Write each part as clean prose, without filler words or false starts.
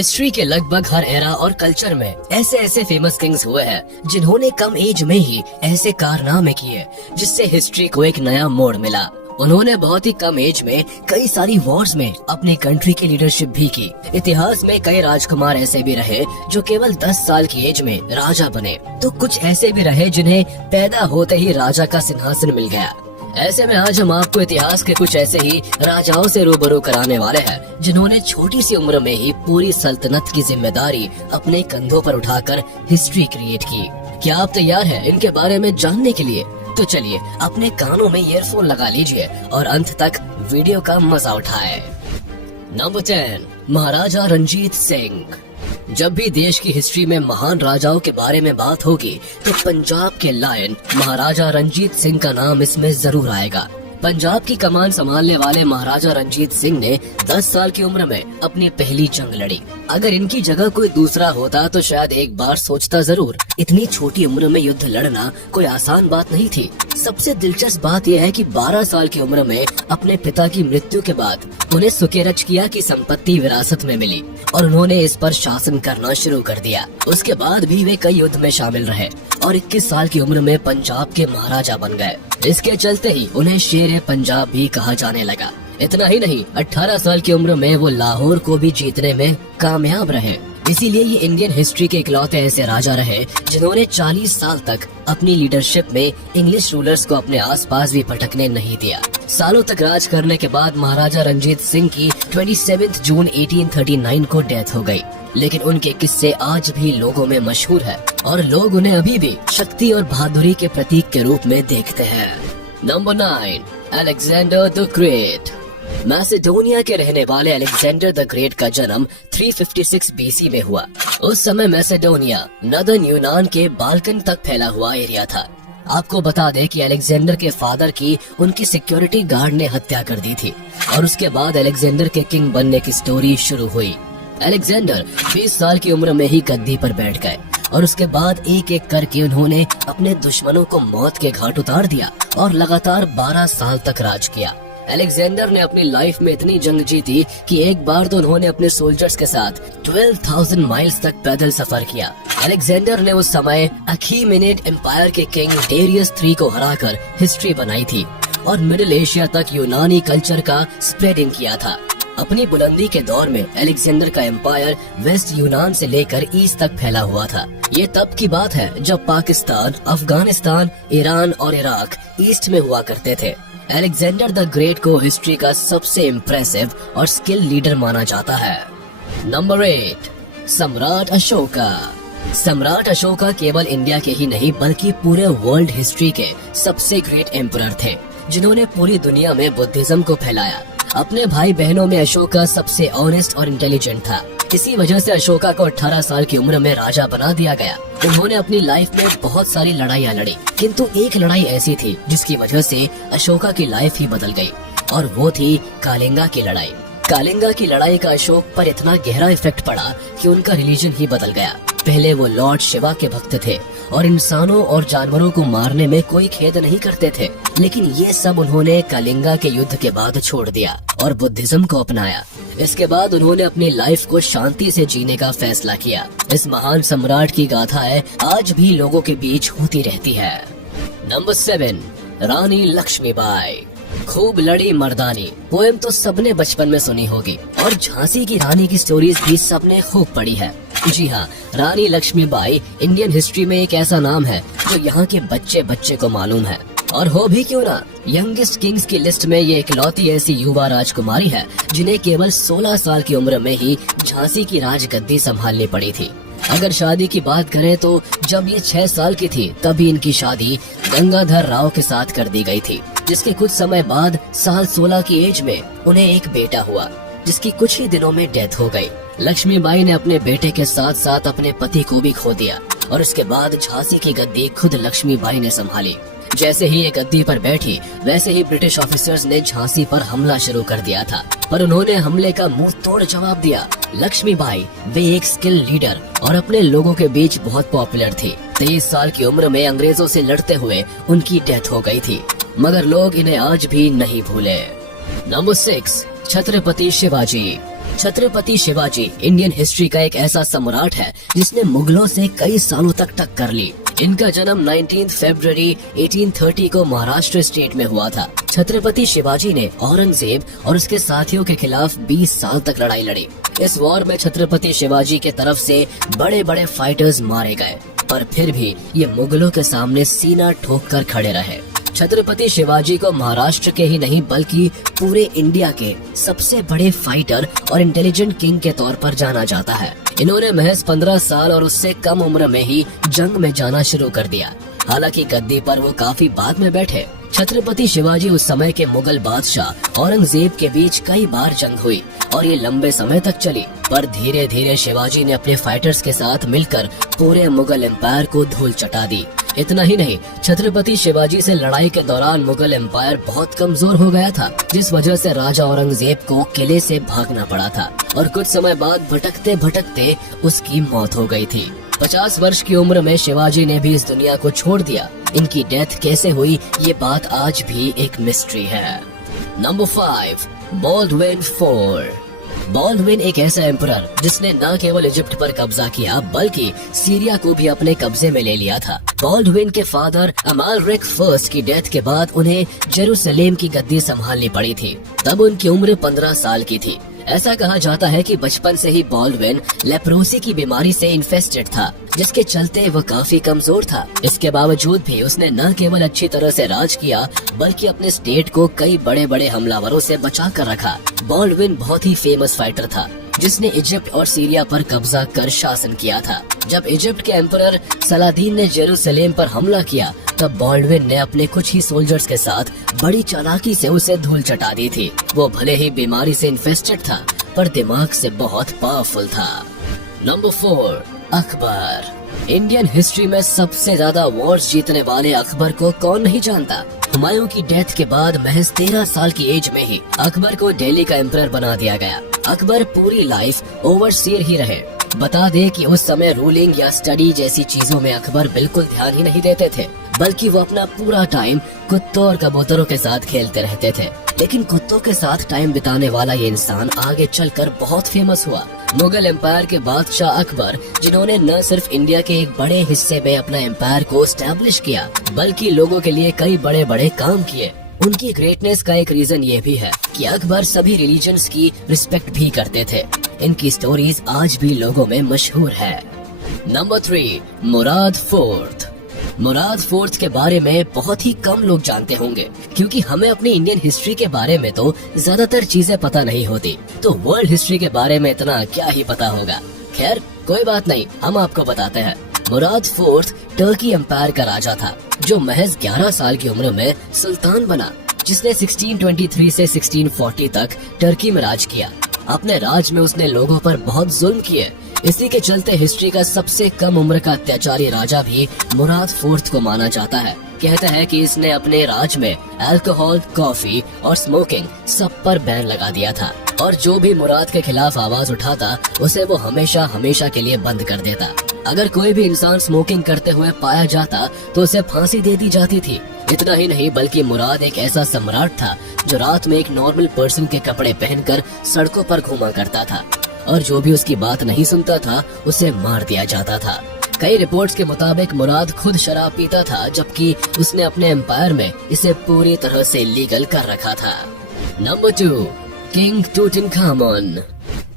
History के लगभग हर era और कल्चर में ऐसे ऐसे फेमस किंग्स हुए हैं जिन्होंने कम एज में ही ऐसे कारनामे किए जिससे हिस्ट्री को एक नया मोड़ मिला। उन्होंने बहुत ही कम एज में कई सारी वॉर्स में अपनी कंट्री की लीडरशिप भी की। इतिहास में कई राजकुमार ऐसे भी रहे जो केवल 10 साल की एज में राजा बने, तो कुछ ऐसे भी रहे जिन्हें पैदा होते ही राजा का सिंहासन मिल गया। ऐसे में आज हम आपको इतिहास के कुछ ऐसे ही राजाओं से रूबरू कराने वाले हैं जिन्होंने छोटी सी उम्र में ही पूरी सल्तनत की जिम्मेदारी अपने कंधों पर उठाकर हिस्ट्री क्रिएट की। क्या आप तैयार हैं इनके बारे में जानने के लिए? तो चलिए अपने कानों में ईयरफोन लगा लीजिए और अंत तक वीडियो का मजा उठाएं। नंबर 10, महाराजा रंजीत सिंह। जब भी देश की हिस्ट्री में महान राजाओं के बारे में बात होगी तो पंजाब के लायन महाराजा रंजीत सिंह का नाम इसमें जरूर आएगा। पंजाब की कमान संभालने वाले महाराजा रंजीत सिंह ने 10 साल की उम्र में अपनी पहली जंग लड़ी। अगर इनकी जगह कोई दूसरा होता तो शायद एक बार सोचता जरूर। इतनी छोटी उम्र में युद्ध लड़ना कोई आसान बात नहीं थी। सबसे दिलचस्प बात यह है कि 12 साल की उम्र में अपने पिता की मृत्यु के बाद उन्हें सुकेरचकिया की संपत्ति विरासत में मिली और उन्होंने इस पर शासन करना शुरू कर दिया। उसके बाद भी वे कई युद्ध में शामिल रहे और 21 साल की उम्र में पंजाब के महाराजा बन गए। इसके चलते ही उन्हें शेर पंजाब भी कहा जाने लगा। इतना ही नहीं, 18 साल की उम्र में वो लाहौर को भी जीतने में कामयाब रहे। इसीलिए ये इंडियन हिस्ट्री के इकलौते ऐसे राजा रहे जिन्होंने 40 साल तक अपनी लीडरशिप में इंग्लिश रूलर्स को अपने आसपास भी भटकने नहीं दिया। सालों तक राज करने के बाद महाराजा रंजीत सिंह की 27 जून 1839 को डेथ हो गई, लेकिन उनके किस्से आज भी लोगों में मशहूर है और लोग उन्हें अभी भी शक्ति और बहादुरी के प्रतीक के रूप में देखते हैं। Number 9, Alexander the great. Macedonia के रहने वाले अलेक्जेंडर द ग्रेट का जन्म 356 बीसी में हुआ। उस समय मैसेडोनिया नदर्न यूनान के बाल्कन तक फैला हुआ एरिया था। आपको बता दें कि अलेक्जेंडर के फादर की उनकी सिक्योरिटी गार्ड ने हत्या कर दी थी और उसके बाद अलेक्जेंडर के किंग बनने की स्टोरी शुरू हुई। अलेक्जेंडर 20 साल की उम्र में ही गद्दी पर बैठ गए और उसके बाद एक एक करके उन्होंने अपने दुश्मनों को मौत के घाट उतार दिया और लगातार 12 साल तक राज किया। अलेक्जेंडर ने अपनी लाइफ में इतनी जंग जीती कि एक बार तो उन्होंने अपने सोल्जर्स के साथ 12,000 माइल्स तक पैदल सफर किया। अलेक्जेंडर ने उस समय अखीमेनिड एम्पायर के किंग डेरियस III को हराकर हिस्ट्री बनाई थी और मिडिल एशिया तक यूनानी कल्चर का स्प्रेडिंग किया था। अपनी बुलंदी के दौर में अलेक्जेंडर का एम्पायर वेस्ट यूनान से लेकर ईस्ट तक फैला हुआ था। ये तब की बात है जब पाकिस्तान, अफगानिस्तान, ईरान और इराक ईस्ट में हुआ करते थे। अलेक्जेंडर द ग्रेट को हिस्ट्री का सबसे इम्प्रेसिव और स्किल लीडर माना जाता है। नंबर 8, सम्राट अशोका। सम्राट अशोका केवल इंडिया के ही नहीं बल्कि पूरे वर्ल्ड हिस्ट्री के सबसे ग्रेट एम्परर थे जिन्होंने पूरी दुनिया में बुद्धिज्म को फैलाया। अपने भाई बहनों में अशोका सबसे ऑनेस्ट और इंटेलिजेंट था। इसी वजह से अशोका को 18 साल की उम्र में राजा बना दिया गया। उन्होंने अपनी लाइफ में बहुत सारी लड़ाइयाँ लड़ी, किंतु एक लड़ाई ऐसी थी जिसकी वजह से अशोका की लाइफ ही बदल गई और वो थी कालिंगा की लड़ाई। कालिंगा की लड़ाई का अशोक पर इतना गहरा इफेक्ट पड़ा कि उनका रिलीजन ही बदल गया। पहले वो लॉर्ड शिवा के भक्त थे और इंसानों और जानवरों को मारने में कोई खेद नहीं करते थे, लेकिन ये सब उन्होंने कालिंगा के युद्ध के बाद छोड़ दिया और बुद्धिज्म को अपनाया। इसके बाद उन्होंने अपनी लाइफ को शांति से जीने का फैसला किया। इस महान सम्राट की गाथाएं आज भी लोगों के बीच होती रहती है। नंबर 7, रानी लक्ष्मीबाई। खूब लड़ी मर्दानी पोएम तो सबने बचपन में सुनी होगी और झांसी की रानी की स्टोरीज भी सबने खूब पढ़ी है। जी हाँ, रानी लक्ष्मीबाई इंडियन हिस्ट्री में एक ऐसा नाम है जो यहाँ के बच्चे बच्चे को मालूम है। और हो भी क्यों ना, यंगेस्ट किंग्स की लिस्ट में ये इकलौती ऐसी युवा राजकुमारी है जिन्हें केवल 16 साल की उम्र में ही झांसी की राजगद्दी संभालनी पड़ी थी। अगर शादी की बात करें तो जब ये 6 साल की थी तभी इनकी शादी गंगाधर राव के साथ कर दी गई थी, जिसके कुछ समय बाद साल 16 की एज में उन्हें एक बेटा हुआ जिसकी कुछ ही दिनों में डेथ हो गई। लक्ष्मीबाई ने अपने बेटे के साथ साथ अपने पति को भी खो दिया और उसके बाद झांसी की गद्दी खुद लक्ष्मीबाई ने संभाली। जैसे ही ये गद्दी पर बैठी वैसे ही ब्रिटिश ऑफिसर्स ने झांसी पर हमला शुरू कर दिया था, पर उन्होंने हमले का मुंह तोड़ जवाब दिया। लक्ष्मीबाई वे एक स्किल लीडर और अपने लोगों के बीच बहुत पॉपुलर थी। 23 साल की उम्र में अंग्रेजों से लड़ते हुए उनकी डेथ हो गई थी, मगर लोग इन्हें आज भी नहीं भूले। Number 6, Chhatrapati Shivaji. Chhatrapati Shivaji Indian history का एक ऐसा सम्राट है जिसने मुगलों से कई सालों तक टक्कर ली। इनका जन्म 19 फरवरी 1830 को महाराष्ट्र स्टेट में हुआ था। छत्रपति शिवाजी ने औरंगजेब और उसके साथियों के खिलाफ 20 साल तक लड़ाई लड़ी। इस वॉर में छत्रपति शिवाजी के तरफ से बड़े बड़े फाइटर्स मारे गए, पर फिर भी ये मुगलों के सामने सीना ठोक कर खड़े रहे। छत्रपति शिवाजी को महाराष्ट्र के ही नहीं बल्कि पूरे इंडिया के सबसे बड़े फाइटर और इंटेलिजेंट किंग के तौर पर जाना जाता है। इन्होंने महज 15 साल और उससे कम उम्र में ही जंग में जाना शुरू कर दिया। हालांकि गद्दी पर वो काफी बाद में बैठे। छत्रपति शिवाजी उस समय के मुगल बादशाह औरंगजेब के बीच कई बार जंग हुई और ये लंबे समय तक चली, पर धीरे धीरे शिवाजी ने अपने फाइटर्स के साथ मिलकर पूरे मुगल एम्पायर को धूल चटा दी। इतना ही नहीं, छत्रपति शिवाजी से लड़ाई के दौरान मुगल एम्पायर बहुत कमजोर हो गया था, जिस वजह से राजा औरंगजेब को किले से भागना पड़ा था और कुछ समय बाद भटकते भटकते उसकी मौत हो गई थी। 50 वर्ष की उम्र में शिवाजी ने भी इस दुनिया को छोड़ दिया। इनकी डेथ कैसे हुई, ये बात आज भी एक मिस्ट्री है। Number 5, Baldwin IV। बॉल्डविन एक ऐसा एम्परर जिसने न केवल इजिप्ट पर कब्जा किया बल्कि सीरिया को भी अपने कब्जे में ले लिया था। बॉल्डविन के फादर अमालरिक I की डेथ के बाद उन्हें जेरूसलेम की गद्दी संभालनी पड़ी थी। तब उनकी उम्र 15 साल की थी। ऐसा कहा जाता है कि बचपन से ही बॉल्डविन लेप्रोसी की बीमारी से इन्फेस्टेड था, जिसके चलते वह काफी कमजोर था। इसके बावजूद भी उसने न केवल अच्छी तरह से राज किया बल्कि अपने स्टेट को कई बड़े बड़े हमलावरों से बचा कर रखा। बॉल्डविन बहुत ही फेमस फाइटर था जिसने इजिप्ट और सीरिया पर कब्जा कर शासन किया था। जब इजिप्ट के एम्परर सलादीन ने जेरूसलेम पर हमला किया तब बॉल्डविन ने अपने कुछ ही सोल्जर्स के साथ बड़ी चालाकी से उसे धूल चटा दी थी। वो भले ही बीमारी से इन्फेस्टेड था पर दिमाग से बहुत पावरफुल था। नंबर 4, अकबर। इंडियन हिस्ट्री में सबसे ज्यादा वॉर्स जीतने वाले अकबर को कौन नहीं जानता। हुमायूं की डेथ के बाद महज 13 साल की एज में ही अकबर को दिल्ली का एम्परर बना दिया गया। अकबर पूरी लाइफ ओवरसीयर ही रहे। बता दे कि उस समय रूलिंग या स्टडी जैसी चीजों में अकबर बिल्कुल ध्यान ही नहीं देते थे, बल्कि वो अपना पूरा टाइम कुत्तों और कबूतरों के साथ खेलते रहते थे। लेकिन कुत्तों के साथ टाइम बिताने वाला ये इंसान आगे चलकर बहुत फेमस हुआ। मुगल एम्पायर के बादशाह अकबर, जिन्होंने न सिर्फ इंडिया के एक बड़े हिस्से में अपना एम्पायर को एस्टेब्लिश किया बल्कि लोगों के लिए कई बड़े बड़े काम किए। उनकी ग्रेटनेस का एक रीजन ये भी है कि अकबर सभी रिलीजन्स की रिस्पेक्ट भी करते थे। इनकी स्टोरीज आज भी लोगों में मशहूर है। नंबर 3, मुराद IV। मुराद IV के बारे में बहुत ही कम लोग जानते होंगे क्योंकि हमें अपनी इंडियन हिस्ट्री के बारे में तो ज्यादातर चीजें पता नहीं होती, तो वर्ल्ड हिस्ट्री के बारे में इतना क्या ही पता होगा। खैर कोई बात नहीं, हम आपको बताते हैं। मुराद IV टर्की एम्पायर का राजा था जो महज 11 साल की उम्र में सुल्तान बना, जिसने 1623 से 1640 तक टर्की में राज किया। अपने राज में उसने लोगों पर बहुत जुल्म किए। इसी के चलते हिस्ट्री का सबसे कम उम्र का अत्याचारी राजा भी मुराद IV को माना जाता है। कहते हैं कि इसने अपने राज में अल्कोहल, कॉफी और स्मोकिंग सब पर बैन लगा दिया था और जो भी मुराद के खिलाफ आवाज उठाता उसे वो हमेशा हमेशा के लिए बंद कर देता। अगर कोई भी इंसान स्मोकिंग करते हुए पाया जाता तो उसे फांसी दे दी जाती थी। इतना ही नहीं बल्कि मुराद एक ऐसा सम्राट था जो रात में एक नॉर्मल पर्सन के कपड़े पहनकर सड़कों पर घूमा करता था और जो भी उसकी बात नहीं सुनता था उसे मार दिया जाता था। कई रिपोर्ट्स के मुताबिक मुराद खुद शराब पीता था, जबकि उसने अपने एम्पायर में इसे पूरी तरह से लीगल कर रखा था। Number 2, king Tutankhamun.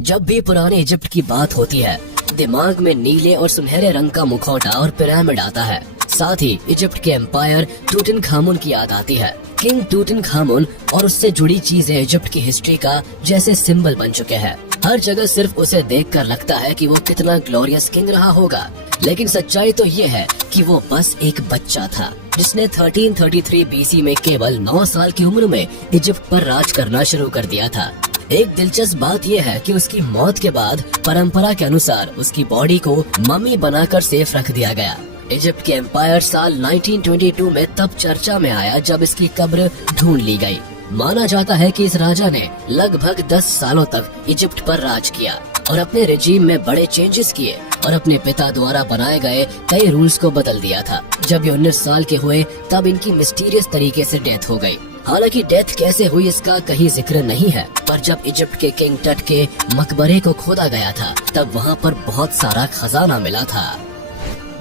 जब भी पुराने इजिप्ट की बात होती है दिमाग में नीले और सुनहरे रंग का मुखौटा और पिरामिड आता है। साथ ही इजिप्ट के एम्पायर टूटनखामुन की याद आती है। किंग टूटनखामुन और उससे जुड़ी चीजें इजिप्ट की हिस्ट्री का जैसे सिंबल बन चुके हैं। हर जगह सिर्फ उसे देखकर लगता है कि वो कितना ग्लोरियस किंग रहा होगा, लेकिन सच्चाई तो ये है कि वो बस एक बच्चा था जिसने 1333 BC में केवल 9 साल की उम्र में इजिप्ट पर राज करना शुरू कर दिया था। एक दिलचस्प बात यह है कि उसकी मौत के बाद परंपरा के अनुसार उसकी बॉडी को मम्मी बनाकर सेफ रख दिया गया। इजिप्ट के एम्पायर साल 1922 में तब चर्चा में आया जब इसकी कब्र ढूंढ ली गई। माना जाता है कि इस राजा ने लगभग 10 सालों तक इजिप्ट पर राज किया और अपने रेजिम में बड़े चेंजेस किए और अपने पिता द्वारा बनाए गए कई रूल्स को बदल दिया था। जब ये 19 साल के हुए तब इनकी मिस्टीरियस तरीके से डेथ हो गई। हालांकि डेथ कैसे हुई इसका कहीं जिक्र नहीं है, पर जब इजिप्ट के किंग टट के मकबरे को खोदा गया था तब वहाँ पर बहुत सारा खजाना मिला था।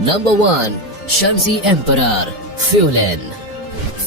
Number 1, Shunzhi emperor Fulin.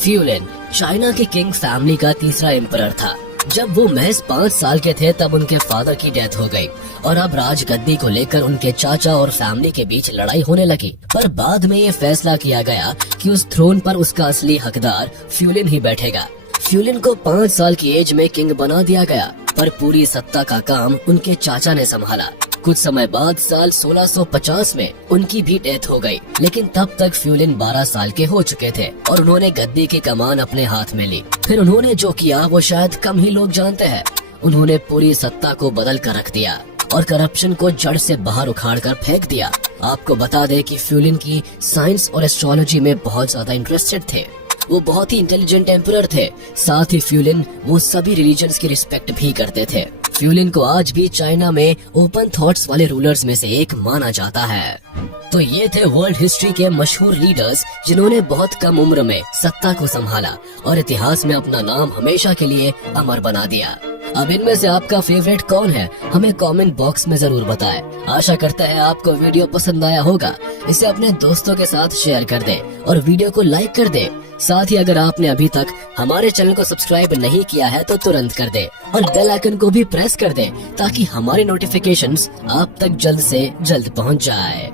Fulin China के किंग फैमिली का तीसरा एम्परर था। जब वो महज 5 साल के थे तब उनके फादर की डेथ हो गई और अब राजगद्दी को लेकर उनके चाचा और फैमिली के बीच लड़ाई होने लगी। पर बाद में ये फैसला किया गया कि उस थ्रोन पर उसका असली हकदार फ्यूलिन ही बैठेगा। फ्यूलिन को 5 साल की एज में किंग बना दिया गया, पर पूरी सत्ता का काम उनके चाचा ने संभाला। कुछ समय बाद साल 1650 में उनकी भी डेथ हो गई, लेकिन तब तक फ्यूलिन 12 साल के हो चुके थे और उन्होंने गद्दी की कमान अपने हाथ में ली। फिर उन्होंने जो किया वो शायद कम ही लोग जानते हैं। उन्होंने पूरी सत्ता को बदल कर रख दिया और करप्शन को जड़ से बाहर उखाड़ कर फेंक दिया। आपको बता दें कि फ्यूलिन की साइंस और एस्ट्रोलॉजी में बहुत ज्यादा इंटरेस्टेड थे। वो बहुत ही इंटेलिजेंट एम्परर थे। साथ ही फ्यूलिन वो सभी रिलीजन्स की रिस्पेक्ट भी करते थे। फ्यूलिन को आज भी चाइना में ओपन थॉट्स वाले रूलर्स में से एक माना जाता है। तो ये थे वर्ल्ड हिस्ट्री के मशहूर लीडर्स जिन्होंने बहुत कम उम्र में सत्ता को संभाला और इतिहास में अपना नाम हमेशा के लिए अमर बना दिया। अब इनमें से आपका फेवरेट कौन है, हमें कमेंट बॉक्स में जरूर बताएं। आशा करता है आपको वीडियो पसंद आया होगा। इसे अपने दोस्तों के साथ शेयर कर दें और वीडियो को लाइक कर दें। साथ ही अगर आपने अभी तक हमारे चैनल को सब्सक्राइब नहीं किया है तो तुरंत कर दें और बेल आइकन को भी प्रेस कर दें ताकि हमारे नोटिफिकेशंस आप तक जल्द से जल्द पहुंच जाए।